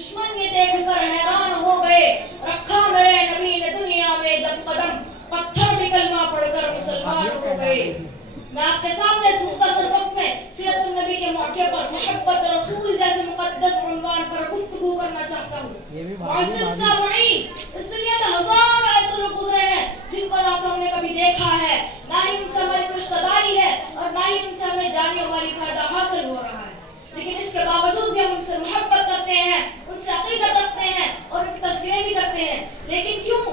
دشمن یہ دیکھ کر حیران ہو گئے، رکھا میرے نبی نے دنیا میں جب قدم، پتھر بھی کلمہ پڑھ کر مسلمان ہو گئے۔ میں آپ کے سامنے اس مختصر وقت میں سیرت النبی کے موقع پر محبت رسول جیسے مقدس عنوان پر گفتگو کرنا چاہتا ہوں۔ معزز سامعین، اس دنیا میں ہزاروں ایسے لوگ گزرے ہیں جن کو نہ تو ہم نے کبھی دیکھا ہے، نہ ہی ان سے ہماری رشتہ داری ہے، اور نہ ہی ان سے ہمیں جانی ہماری فائدہ حاصل ہو رہا ہے، لیکن اس کے باوجود بھی ہم ان سے محبت کرتے ہیں، ان سے عقیدت رکھتے ہیں اور ان کی تذکرے بھی کرتے ہیں۔ لیکن کیوں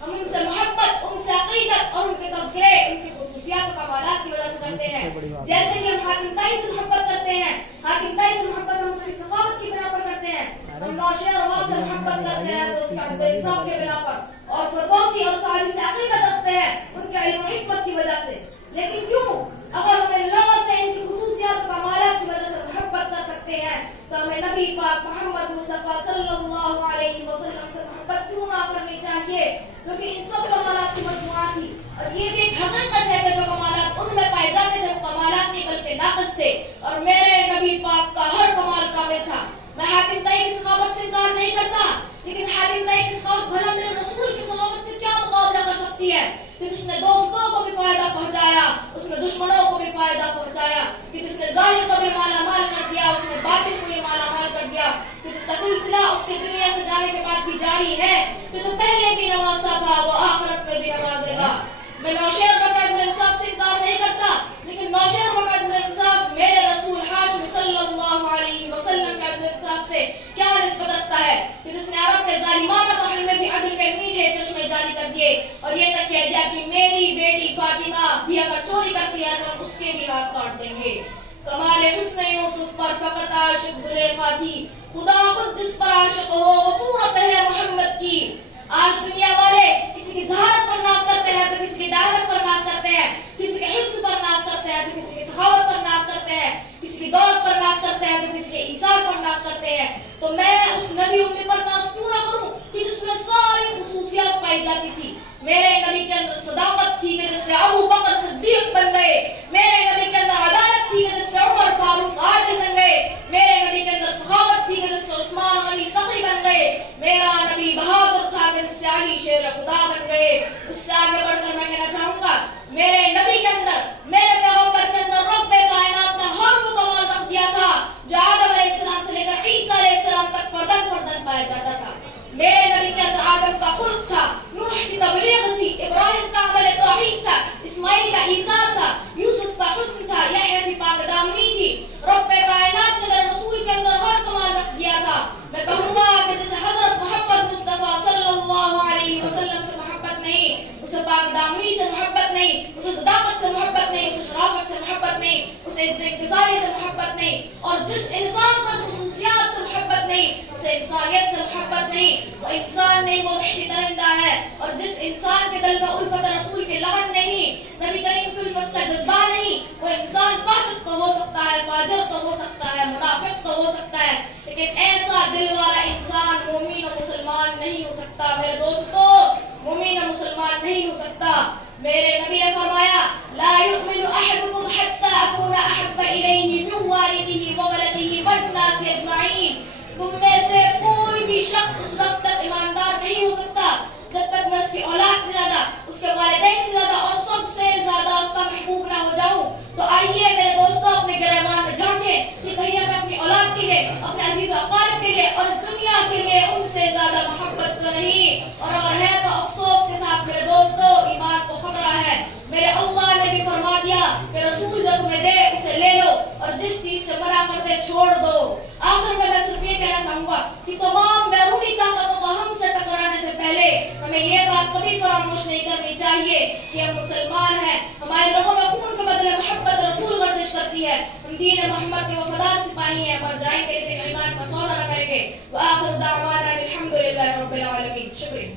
ہم ان سے محبت، ان سے عقیدت اور ان کے تذکرے، ان کی خصوصیات و کمالات کی وجہ سے کرتے ہیں؟ جیسے کہ ہم حاتم طائی سے محبت کرتے ہیں، حاتم طائی سے محبت ہم اس کی سخاوت کی بنا پر کرتے ہیں، ہم نوشیر روا سے محبت کرتے ہیں تو اس کے عدل و انصاف کے بنا پر، اور فردوسی اور سعدی سے عقیدت رکھتے ہیں ان کے علم و حکمت کی وجہ سے۔ لیکن کیوں اگر ہم ان لوگوں سے ان کی خصوصیات و کمالات کی وجہ سے محبت کر سکتے ہیں تو ہمیں نبی پاک محمد مصطفیٰ صلی اللہ علیہ وسلم سے محبت کیوں نہ کرنی چاہیے، جو کہ ان سب کمالات کی مجموعہ تھی؟ اور یہ بھی ایک حقیقت ہے کہ جو کمالات ان میں پائے جاتے تھے وہ کمالات نہیں بلکہ ناقص تھے، اور میرے نبی پاک کا ہر کمال کامل تھا۔ میں حاتم طائی کی سخاوت سے انکار نہیں کرتا، لیکن حاتم طائی کی سخاوت بھلا میرے رسول کی سخاوت سے کیا مقابلہ کر سکتی ہے؟ کہ جس نے دوستوں کو بھی فائدہ پہنچایا اس نے دشمنوں کو بھی فائدہ پہنچایا، کہ جس نے ظاہر کو بھی مالا مال کر دیا اس نے باطن کو بھی مالا مال کر دیا، کہ جس کا سلسلہ اس کے دنیا سے جانے کے بعد بھی جاری ہے، کہ جو پہلے بھی نوازتا تھا وہ آخرت میں بھی نوازے گا۔ میں نوشیر کا عدل انصاف سے انکار نہیں کرتا، لیکن نوشیر کا عدل انصاف میرے رسول ہاشم صلی اللہ علیہ وسلم کے عدل انصاف سے کیا نسبت رکھتا ہے؟ کہ جس نے عرب کے ظالمانہ محل میں بھی عدل کے میٹھے چشمے جاری کر دیے، اور یہ تک کہہ دیا کہ میری بیٹی فاطمہ بھی اگر چوری کرتی ہے تو ہم اس کے بھی ہاتھ کاٹ دیں گے۔ کمال حسن یوسف پر فقط عاشق زلیخا تھی، خدا خود جس پر عاشق ہو وہ صورت ہے محمد کی۔ آج دنیا والے کسی کی ظہارت پر ناز کرتے ہیں تو کسی کی دعوت پر ناز کرتے ہیں، کسی کے حسن پر ناز کرتے ہیں تو کسی کی سخاوت پر ناز کرتے ہیں، کسی کی دولت پر ناز کرتے ہیں تو کسی کے ایثار پر ناز کرتے ہیں۔ تو میں اس نبی امی پر ناز کیوں نہ کروں کہ جس میں ساری خصوصیات پائی جاتی تھی؟ میرے نبی کے اندر صداقت تھی کہ جس سے ابو بکر صدیق بن گئے، میرے نبی کے اندر عدالت تھی کہ جس سے عمر فاروق عادل بن گئے، میرے نبی کے اندر سخاوت تھی کہ جس سے عثمان غنی سخی بن گئے، میرا نبی بہادر تھا کہ جس سے علی شیر خدا بن گئے۔ اس سے آگے بڑھ کر میں کہنا چاہوں گا میرے نبی کے اندر، میرے پیغمبر کے اندر رب کائنات نے ہر وہ کمال رکھ دیا تھا جو آدم علیہ السلام سے لے کر عیسیٰ علیہ السلام تک فردن فردن پایا جاتا تھا۔ میرے نبی کے اندر آدم کا خلق تھا، نوح کی تبلیغ تھی، ابراہیم کا عمل توحید تھا، اسماعیل کا ایثار تھا، یوسف کا حسن تھا، یحییٰ کی پاک دامنی تھی۔ رب کائنات نے میرے رسول کے اندر ہر کمال رکھ دیا تھا۔ میں کہوں گا کہ جسے حضرت محمد مصطفیٰ صلی اللہ علیہ وسلم سے محبت نہیں، اسے پاک دامنی سے محبت نہیں، اسے صداقت سے محبت نہیں، اسے شرافت سے محبت نہیں، اسے انکساری سے محبت نہیں، اور جس انسان پر خصوصیات سے محبت نہیں اسے انسانیت سے محبت نہیں۔ وہ انسان نہیں، وہ وحشی درندہ ہے، اور جس انسان کے دل میں الفت رسول کی لہن نہیں، نبی کریم کی الفت کا جذبہ نہیں، وہ انسان فاسق تو ہو سکتا ہے، فاجر تو ہو سکتا ہے، منافق تو ہو سکتا ہے، لیکن ایسا دل والا انسان مومن و مسلمان نہیں ہو سکتا۔ میرے دوستو، مومن و مسلمان نہیں ہو سکتا۔ میرے نبی نے فرمایا لا يؤمن احدكم حتى اكون احب اليه من والده وولده والناس اجمعين۔ تم میں سے کوئی بھی شخص اس وقت تک ایماندار نہیں ہو سکتا جب تک میں اس کی اولاد سے زیادہ، اس کے والدین سے زیادہ اور سب سے زیادہ اس کا محبوب نہ ہو جاؤں۔ تو آئیے میرے دوستوں اپنے گریبان میں جھانکیں کہ کہیں ہمیں اپنی اولاد کے لیے، اپنے عزیز و اقارب کے لیے اور اس دنیا کے لیے ان سے زیادہ محبت تو نہیں، اور اگر ہے تو افسوس کے ساتھ میرے دوستوں ایمان کو خطرہ ہے۔ میرے اللہ نے بھی فرما دیا کہ رسول جو تمہیں دے اسے لے لو اور جس چیز سے منع کر دے چھوڑ دو۔ آخر میں صرف یہ کہنا چاہوں گا کہ تمام بیرونی طاقتوں کو ہم سے ٹکرانے سے پہلے ہمیں یہ بات کبھی فراموش نہیں کرنی چاہیے کہ ہم مسلمان ہیں، ہمارے رگوں میں خون کے بدلے محبت رسول گردش کرتی ہے، ہم دین محمد کے وفادار سپاہی ہیں، مر جائیں گے لیکن ایمان کا سودا نہ کریں گے۔ وآخر دعوانا الحمدللہ رب العالمین۔ شکریہ۔